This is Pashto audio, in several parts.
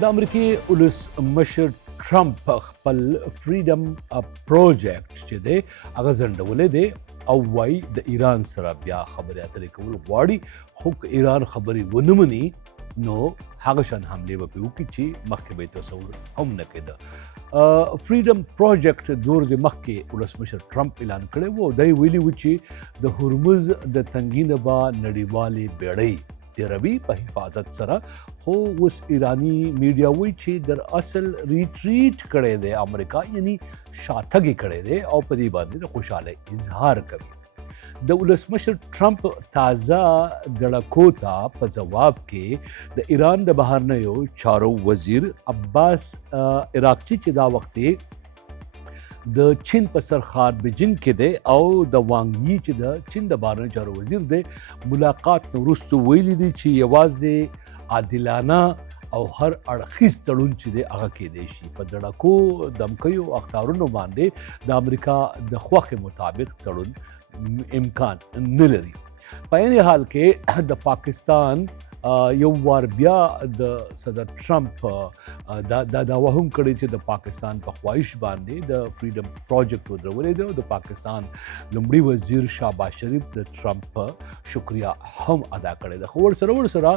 د امریکای ولسمشر ټرمپ خپل فریډم پروجیکټ چې دی هغه ځنډولی دی او وایي د ایران سره بیا خبرې اترې کول غواړي، خو که ایران خبرې ونه مني نو هغه شان حملې به پرې وکړي چې مخکې به یې تصور هم نه کېده. فریډم پروجیکټ دوه ورځې مخکې ولسمشر ټرمپ اعلان کړی و او دا یې ویلي و چې د هرمز د تنګي نه به نړیوالې بیړۍ تیروي په حفاظت سره، خو اوس ایرانی میډیا وایي چې در اصل ریټریټ کړی دی امریکا، یعنی شاتګ یې کړی دی او په دې باندې د خوشحالۍ اظهار کوي. د ولسمشر ټرمپ تازه دړکو ته په ځواب کې د ایران د بهرنیو چارو وزیر عباس عراقچي چې دا وخت د چین په سرخار بیجینګ کې دی او د وانګ یي چې د چین د بهرنیو چارو وزیر دی، ملاقات نه وروسته ویلي دي چې یوازې عادلانه او هر اړخیز تړون چې دی هغه کېدی شي. په دړکو دمکیو اخطارونو باندې د امریکا د خوښې مطابق تړون امکان نه لري. په عین حال کې د پاکستان یو وار بیا د صدر ټرمپ دا دعوه هم کړې چې د پاکستان په خواهش باندې د فریډم پروجیکټ ودرولی دی او د پاکستان لومړي وزیر شهباز شریف د ټرمپ شکریا هم ادا کړې ده. خو ورسره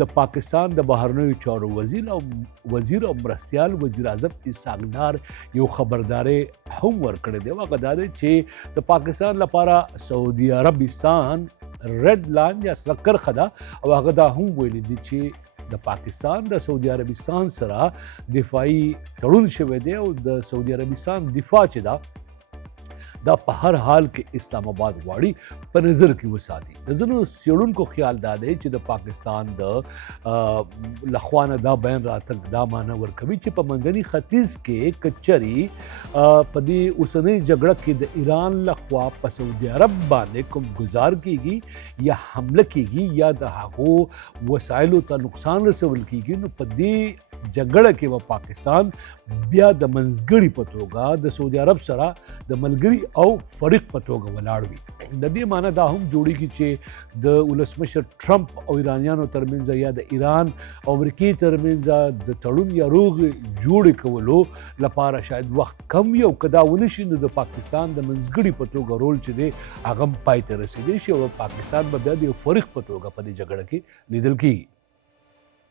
د پاکستان د بهرنیو چارو وزیر او مرستیال وزیر اعظم اسحاق ډار یو خبرداری هم ورکړی دی، هغه دا دی چې د پاکستان لپاره سعودي عربستان ریډ لاین یا سره کرښه ده او هغه دا هم ویلي دي چې د پاکستان د سعودي عربستان سره دفاعي تړون شوی دی او د سعودي عربستان دفاع چې ده دا په هر حال کې اسلام آباد غواړي په نظر کې وساتي. د ځینو څېړونکو خیال دا دی چې د پاکستان د لخوانه دا بیان راتګ دا معنی ورکوي چې په منځني ختیځ کې کچري په دې اوسنۍ جګړه کې د ایران لخوا په سعودي عرب باندې کوم گزار کیږي یا حمله کیږي یا د هغو وسایلو ته نقصان رسول کیږي، نو په دې جګړه کې به پاکستان بیا د منځګړي په توګه د سعودي عرب سره د ملګري او فریق په توګه ولاړ وي. د دې معنی دا هم جوړیږي چې د ولسمشر ټرمپ او ایرانیانو ترمنځ یا د ایران او امریکې ترمنځ د تړون یا روغې جوړې کولو لپاره شاید وخت کم وي او که دا ونه شي نو د پاکستان د منځګړي په توګه رول چې دی هغه هم پای ته رسېدی شي او پاکستان به بیا د یو فریق په توګه په دې جګړه کې لیدل کېږي.